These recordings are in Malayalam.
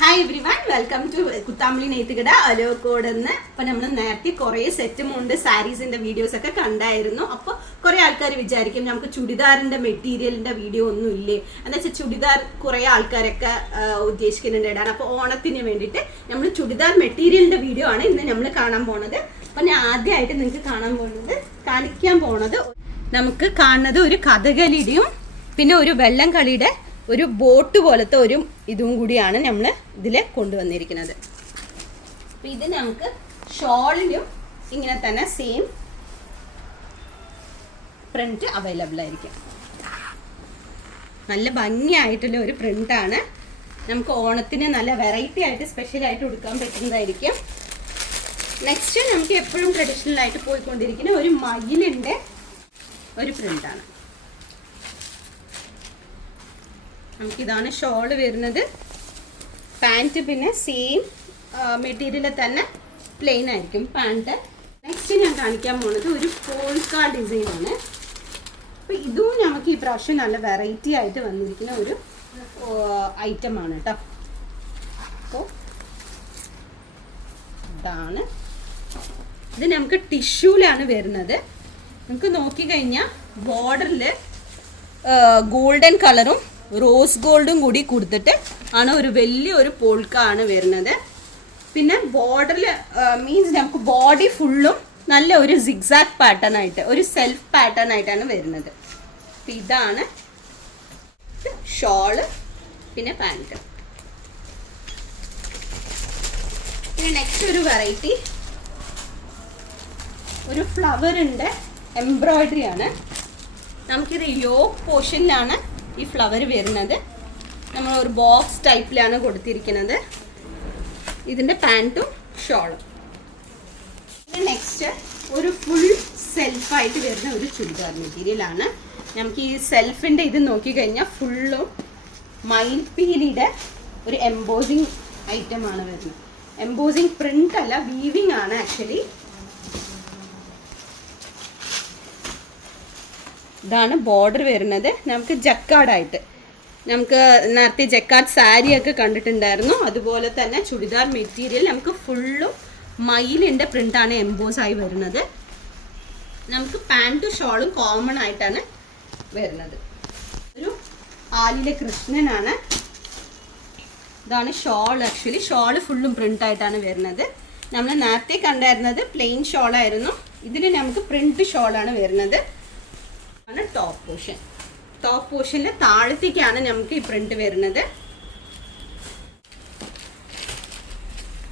Hi everyone, welcome to Kuthampully നെയ്ത്തുകട അലോക്കോടെന്ന്. അപ്പോൾ നമ്മൾ നേരത്തെ കുറേ സെറ്റുമുണ്ട് സാരീസിൻ്റെ വീഡിയോസൊക്കെ കണ്ടായിരുന്നു. അപ്പോൾ കുറേ ആൾക്കാർ വിചാരിക്കും നമുക്ക് ചുടിദാറിൻ്റെ മെറ്റീരിയലിൻ്റെ വീഡിയോ ഒന്നും ഇല്ലേ എന്ന് വെച്ചാൽ ചുടിദാർ കുറേ ആൾക്കാരൊക്കെ ഉദ്ദേശിക്കുന്നുണ്ട് ഇടാൻ. അപ്പോൾ ഓണത്തിന് വേണ്ടിയിട്ട് നമ്മൾ ചുടിദാർ മെറ്റീരിയലിൻ്റെ വീഡിയോ ആണ് ഇന്ന് നമ്മൾ കാണാൻ പോണത്. അപ്പോൾ ഞാൻ ആദ്യമായിട്ട് നിങ്ങൾക്ക് കാണിക്കാൻ പോണത് നമുക്ക് കാണുന്നത് ഒരു കഥകളിയുടെയും പിന്നെ ഒരു വെള്ളം കളിയുടെ ഒരു ബോട്ട് പോലത്തെ ഒരു ഇതും കൂടിയാണ് നമ്മൾ ഇതിൽ കൊണ്ടുവന്നിരിക്കുന്നത്. അപ്പോൾ ഇത് നമുക്ക് ഷോളിലും ഇങ്ങനെ തന്നെ സെയിം പ്രിന്റ് അവൈലബിൾ ആയിരിക്കും. നല്ല ഭംഗിയായിട്ടുള്ള ഒരു പ്രിന്റാണ്. നമുക്ക് ഓണത്തിന് നല്ല വെറൈറ്റി ആയിട്ട് സ്പെഷ്യലായിട്ട് കൊടുക്കാൻ പറ്റുന്നതായിരിക്കും. നെക്സ്റ്റ് നമുക്ക് എപ്പോഴും ട്രഡീഷണൽ ആയിട്ട് പോയിക്കൊണ്ടിരിക്കുന്ന ഒരു മയിലിൻ്റെ ഒരു പ്രിന്റാണ്. നമുക്കിതാണ് ഷോള് വരുന്നത്. പാൻറ്റ് പിന്നെ സെയിം മെറ്റീരിയലിൽ തന്നെ പ്ലെയിൻ ആയിരിക്കും പാൻറ്റ്. നെക്സ്റ്റ് ഞാൻ കാണിക്കാൻ പോകുന്നത് ഒരു പോൾക്ക ഡിസൈനാണ്. അപ്പോൾ ഇതും നമുക്ക് ഈ പ്രാവശ്യം നല്ല വെറൈറ്റി ആയിട്ട് വന്നിരിക്കുന്ന ഒരു ഐറ്റമാണ് കേട്ടോ. അപ്പോൾ ഇതാണ് ഇത് നമുക്ക് ടിഷ്യൂലാണ് വരുന്നത്. നമുക്ക് നോക്കിക്കഴിഞ്ഞാൽ ബോർഡറിൽ ഗോൾഡൻ കളറും റോസ് ഗോൾഡും കൂടി കൊടുത്തിട്ട് ആണ് ഒരു വലിയൊരു പോൾക്ക ആണ് വരുന്നത്. പിന്നെ ബോർഡറിൽ മീൻസ് നമുക്ക് ബോഡി ഫുള്ളും നല്ല ഒരു സിഗ്സാഗ് പാറ്റേൺ ആയിട്ട് ഒരു സെൽഫ് പാറ്റേൺ ആയിട്ടാണ് വരുന്നത്. അപ്പം ഇതാണ് ഷോള് പിന്നെ പാൻറ്റ്. പിന്നെ നെക്സ്റ്റ് ഒരു വെറൈറ്റി ഒരു ഫ്ലവറിൻ്റെ എംബ്രോയിഡറി ആണ്. നമുക്കിത് യോക്ക് പോർഷനിലാണ് ഈ ഫ്ലവർ വരുന്നത്. നമ്മൾ ഒരു ബോക്സ് ടൈപ്പിലാണ് കൊടുത്തിരിക്കുന്നത്. ഇതിൻ്റെ പാൻറ്റും ഷോളും. പിന്നെ നെക്സ്റ്റ് ഒരു ഫുൾ സെൽഫായിട്ട് വരുന്ന ഒരു ചുരിദാർ മെറ്റീരിയലാണ്. നമുക്ക് ഈ സെൽഫിൻ്റെ ഇത് നോക്കിക്കഴിഞ്ഞാൽ ഫുള്ളും മയിൽപീലിയുടെ ഒരു എംബോസിങ് ഐറ്റമാണ് വരുന്നത്. എംബോസിങ് പ്രിൻ്റ് അല്ല, വീവിങ് ആണ് ആക്ച്വലി. ഇതാണ് ബോർഡർ വരുന്നത്. നമുക്ക് ജക്കാർഡായിട്ട് നമുക്ക് നേരത്തെ ജക്കാർഡ് സാരിയൊക്കെ കണ്ടിട്ടുണ്ടായിരുന്നു. അതുപോലെ തന്നെ ചുടിദാർ മെറ്റീരിയൽ നമുക്ക് ഫുള്ളും മയിലിൻ്റെ പ്രിൻ്റാണ് എംബോസ് ആയി വരുന്നത്. നമുക്ക് പാൻറ്റും ഷോളും കോമൺ ആയിട്ടാണ് വരുന്നത്. ഒരു ആലിലെ കൃഷ്ണനാണ്. ഇതാണ് ഷോൾ. ആക്ച്വലി ഷോള് ഫുള്ളും പ്രിൻ്റായിട്ടാണ് വരുന്നത്. നമ്മൾ നേരത്തെ കണ്ടായിരുന്നത് പ്ലെയിൻ ഷോളായിരുന്നു. ഇതിൽ നമുക്ക് പ്രിൻ്റ് ഷോളാണ് വരുന്നത്. ആണ് ടോപ്പ് പോർഷൻ. ടോപ്പ് പോർഷനിൽ താഴത്തേക്കാണ് നമുക്ക് ഈ പ്രിന്റ് വരുന്നത്.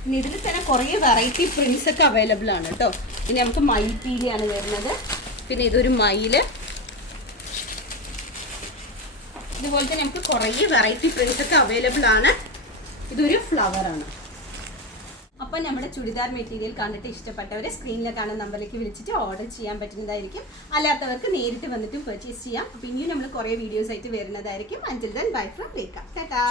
പിന്നെ ഇതിൽ തന്നെ കുറേ വെറൈറ്റി പ്രിന്റ്സ് ഒക്കെ അവൈലബിൾ ആണ് കേട്ടോ. പിന്നെ നമുക്ക് മയിൽ പീലിയാണ് വരുന്നത്. പിന്നെ ഇതൊരു മയില്. ഇതുപോലെ തന്നെ നമുക്ക് കുറേ വെറൈറ്റി പ്രിന്റ്സ് ഒക്കെ അവൈലബിൾ ആണ്. ഇതൊരു ഫ്ലവറാണ്. അപ്പോൾ നമ്മുടെ ചുടിദാർ മെറ്റീരിയൽ കണ്ടിട്ട് ഇഷ്ടപ്പെട്ടവരെ സ്ക്രീനിൽ കാണുന്ന നമ്പറിലേക്ക് വിളിച്ചിട്ട് ഓർഡർ ചെയ്യാൻ പറ്റുന്നതായിരിക്കും. അല്ലാത്തവർക്ക് നേരിട്ട് വന്നിട്ടും പർച്ചേസ് ചെയ്യാം. അപ്പോൾ ഇനിയും നമ്മൾ കുറേ വീഡിയോസ് ആയിട്ട് വരുന്നതായിരിക്കും. അൻറ്റിൽ then bye from Rekha. Tata.